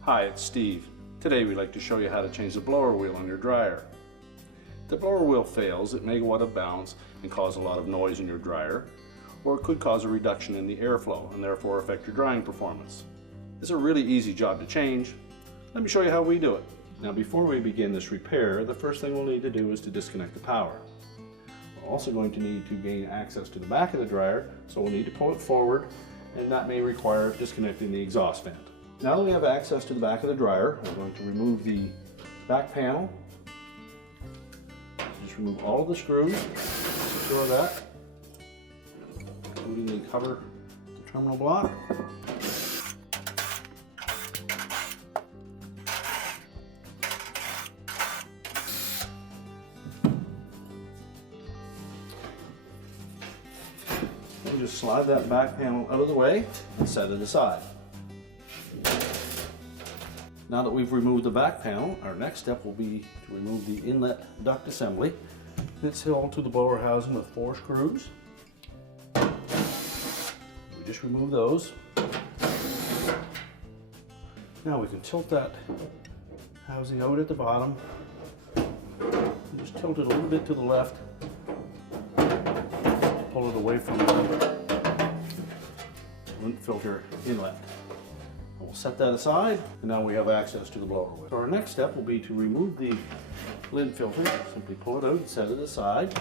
Hi, it's Steve. Today we'd like to show you how to change the blower wheel on your dryer. If the blower wheel fails, it may go out of bounds and cause a lot of noise in your dryer, or it could cause a reduction in the airflow and therefore affect your drying performance. It's a really easy job to change. Let me show you how we do it. Now before we begin this repair, the first thing we'll need to do is to disconnect the power. We're also going to need to gain access to the back of the dryer, so we'll need to pull it forward, and that may require disconnecting the exhaust vent. Now that we have access to the back of the dryer, we're going to remove the back panel. Just remove all of the screws, secure that, including the cover, the terminal block. And just slide that back panel out of the way and set it aside. Now that we've removed the back panel, our next step will be to remove the inlet duct assembly. It's held to the blower housing with 4 screws. We just remove those. Now we can tilt that housing out at the bottom. And just tilt it a little bit to the left. Pull it away from the lint filter inlet. We'll set that aside, and now we have access to the blower wheel. So our next step will be to remove the lint filter. Simply pull it out and set it aside.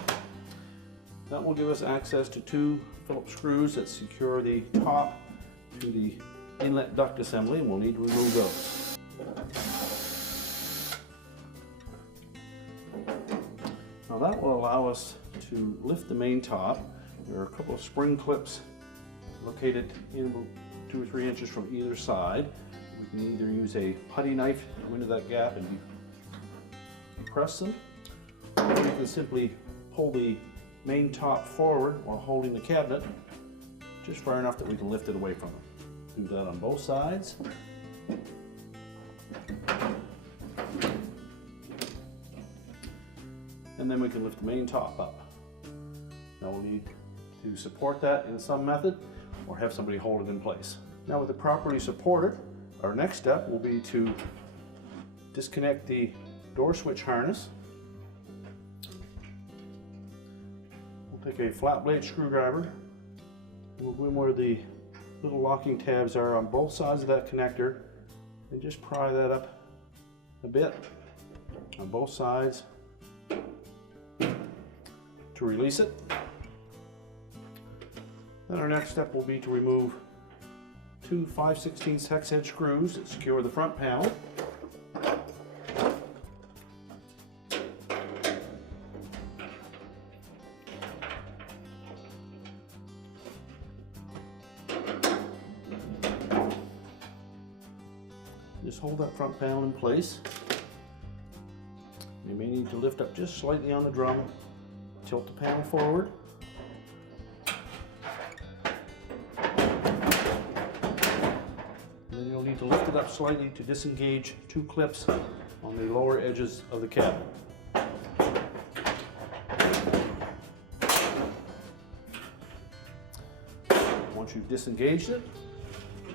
That will give us access to 2 Phillips screws that secure the top to the inlet duct assembly, and we'll need to remove those. Now that will allow us to lift the main top. There are a couple of spring clips located in about 2 or 3 inches from either side. We can either use a putty knife to go into that gap and depress them, or we can simply pull the main top forward while holding the cabinet just far enough that we can lift it away from it. Do that on both sides. And then we can lift the main top up. Now we'll need to support that in some method, or have somebody hold it in place. Now with it properly supported, our next step will be to disconnect the door switch harness. We'll take a flat blade screwdriver, we'll go in where the little locking tabs are on both sides of that connector, and just pry that up a bit on both sides to release it. Then our next step will be to remove 2 5/16 hex head screws that secure the front panel. Just hold that front panel in place. You may need to lift up just slightly on the drum, tilt the panel forward. You'll need to lift it up slightly to disengage 2 clips on the lower edges of the cabinet. Once you've disengaged it,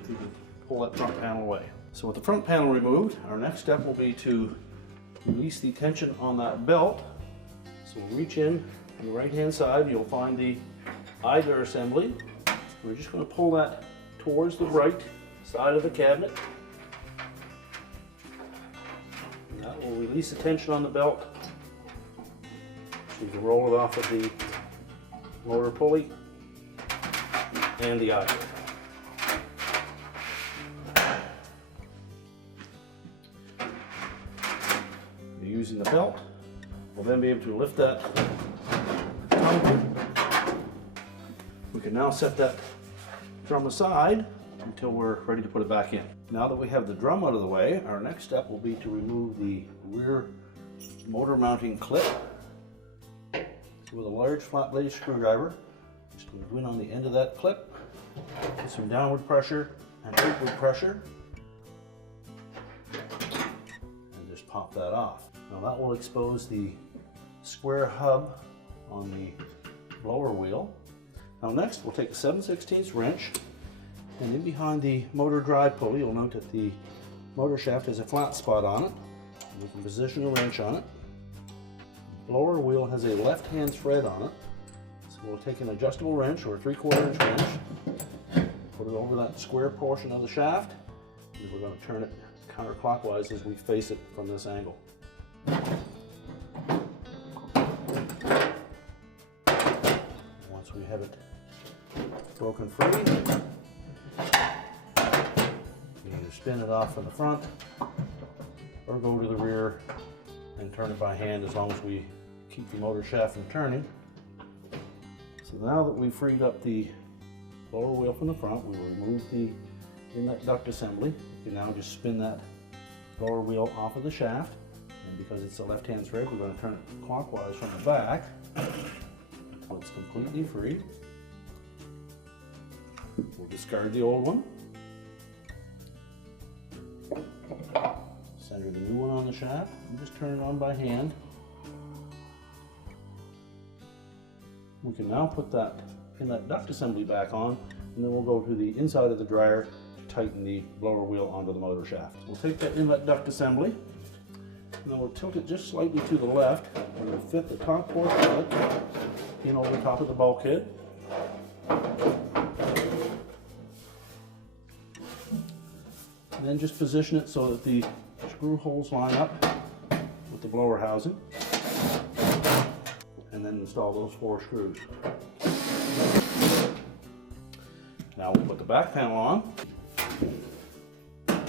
you can pull that front panel away. So with the front panel removed, our next step will be to release the tension on that belt. So we'll reach in on the right hand side, you'll find the idler assembly. We're just going to pull that towards the right side of the cabinet. And that will release the tension on the belt. So you can roll it off of the motor pulley and the idler. Using the belt, we'll then be able to lift that tongue. We can now set that drum aside until we're ready to put it back in. Now that we have the drum out of the way, our next step will be to remove the rear motor mounting clip. So with a large flat blade screwdriver, just going to go in on the end of that clip, get some downward pressure and upward pressure, and just pop that off. Now that will expose the square hub on the blower wheel. Now next we'll take a 7/16 wrench, and in behind the motor drive pulley you'll note that the motor shaft has a flat spot on it. We can position a wrench on it. The blower wheel has a left-hand thread on it, so we'll take an adjustable wrench or a 3/4 inch wrench, put it over that square portion of the shaft, and we're going to turn it counterclockwise as we face it from this angle. Once we have it broken free, you either spin it off from the front or go to the rear and turn it by hand, as long as we keep the motor shaft from turning. So now that we've freed up the blower wheel from the front, we will remove the inlet duct assembly. You can now just spin that blower wheel off of the shaft, and because it's a left-hand thread, we're going to turn it clockwise from the back until it's completely free. We'll discard the old one, center the new one on the shaft, and just turn it on by hand. We can now put that inlet duct assembly back on, and then we'll go to the inside of the dryer to tighten the blower wheel onto the motor shaft. We'll take that inlet duct assembly, and then we'll tilt it just slightly to the left, and we'll fit the top portion of it in over the top of the bulkhead. And then just position it so that the screw holes line up with the blower housing, and then install those 4 screws. Now we'll put the back panel on. We'll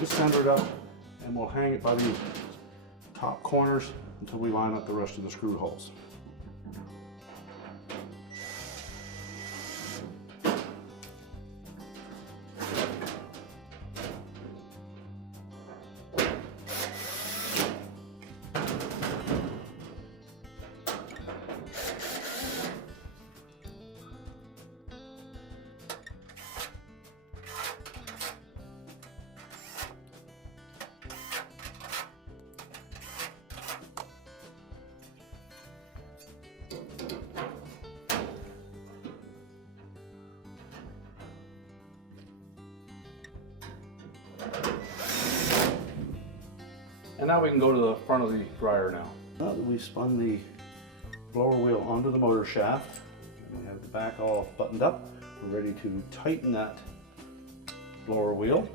just center it up, and we'll hang it by the top corners until we line up the rest of the screw holes. And now we can go to the front of the dryer now. Now that we've spun the blower wheel onto the motor shaft, and we have the back all buttoned up, we're ready to tighten that blower wheel.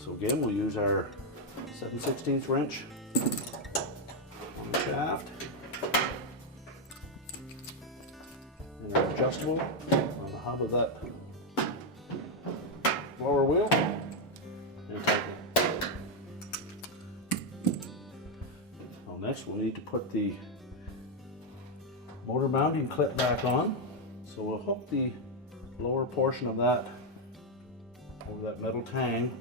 So again, we'll use our 7/16 wrench on the shaft, and our adjustable on the hub of that blower wheel, and tighten it. Next, we'll need to put the motor mounting clip back on. So we'll hook the lower portion of that over that metal tang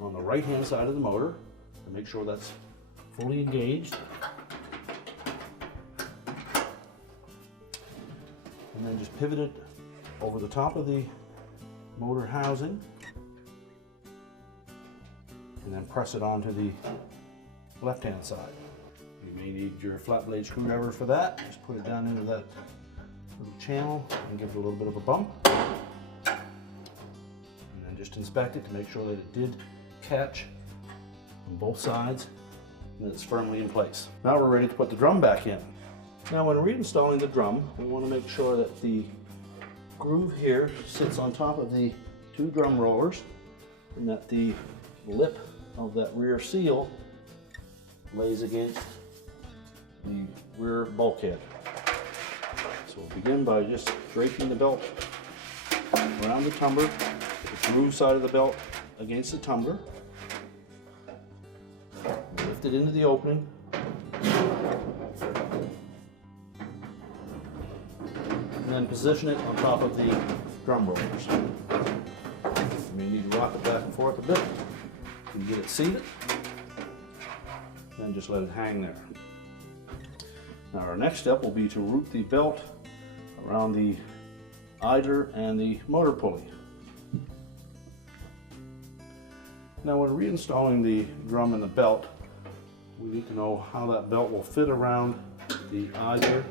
on the right hand side of the motor to make sure that's fully engaged. And then just pivot it over the top of the motor housing, and then press it onto the left hand side. You may need your flat blade screwdriver for that. Just put it down into that little channel and give it a little bit of a bump. And then just inspect it to make sure that it did catch on both sides and that it's firmly in place. Now we're ready to put the drum back in. Now when reinstalling the drum, we want to make sure that the groove here sits on top of the 2 drum rollers, and that the lip of that rear seal lays against the rear bulkhead. So we'll begin by just draping the belt around the tumbler, the groove side of the belt against the tumbler. Lift it into the opening. And then position it on top of the drum rollers. You may need to rock it back and forth a bit and get it seated. Then just let it hang there. Now our next step will be to route the belt around the idler and the motor pulley. Now when reinstalling the drum and the belt, we need to know how that belt will fit around the idler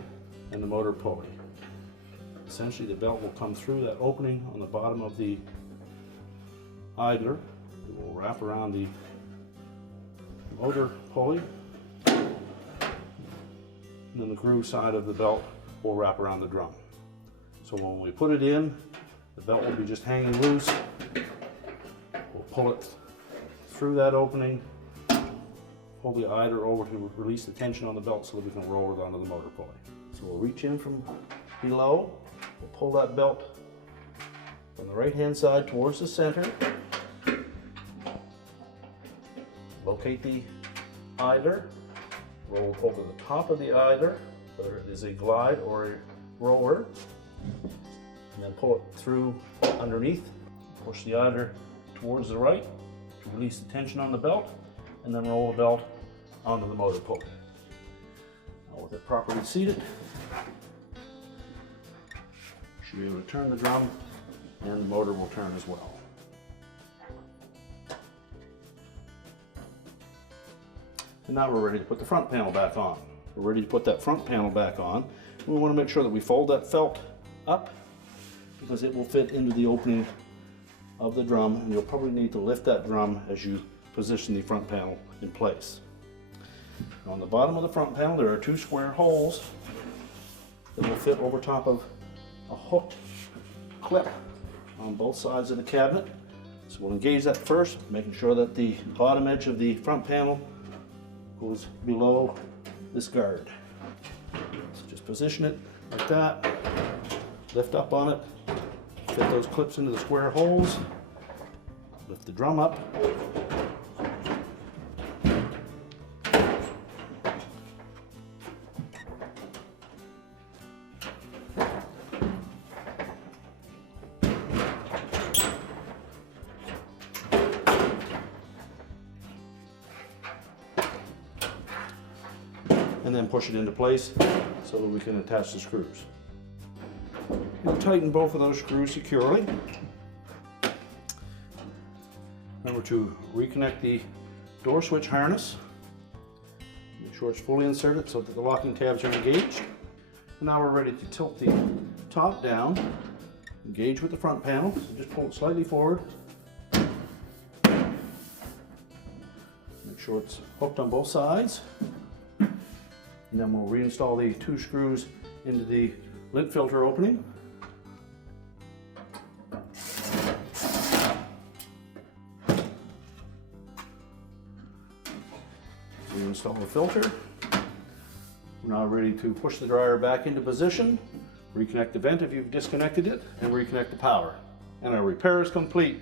and the motor pulley. Essentially the belt will come through that opening on the bottom of the idler. It will wrap around the motor pulley, and then the groove side of the belt will wrap around the drum. So when we put it in, the belt will be just hanging loose. We'll pull it through that opening, pull the idler over to release the tension on the belt so that we can roll it onto the motor pulley. So we'll reach in from below, we'll pull that belt from the right hand side towards the center, locate the idler, roll over the top of the idler, whether it is a glide or a roller, and then pull it through underneath, push the idler towards the right to release the tension on the belt, and then roll the belt onto the motor pulley. Now with it properly seated, you should be able to turn the drum and the motor will turn as well. And now we're ready to put the front panel back on. We're ready to put that front panel back on. We want to make sure that we fold that felt up because it will fit into the opening of the drum, and you'll probably need to lift that drum as you position the front panel in place. On the bottom of the front panel there are two square holes that will fit over top of a hooked clip on both sides of the cabinet. So we'll engage that first, making sure that the bottom edge of the front panel goes below this guard. So just position it like that, lift up on it, fit those clips into the square holes, lift the drum up, and then push it into place so that we can attach the screws. We'll tighten both of those screws securely. Remember to reconnect the door switch harness. Make sure it's fully inserted so that the locking tabs are engaged. And now we're ready to tilt the top down, engage with the front panel. So just pull it slightly forward. Make sure it's hooked on both sides. And then we'll reinstall the two screws into the lint filter opening. Reinstall the filter. We're now ready to push the dryer back into position, reconnect the vent if you've disconnected it, and reconnect the power. And our repair is complete.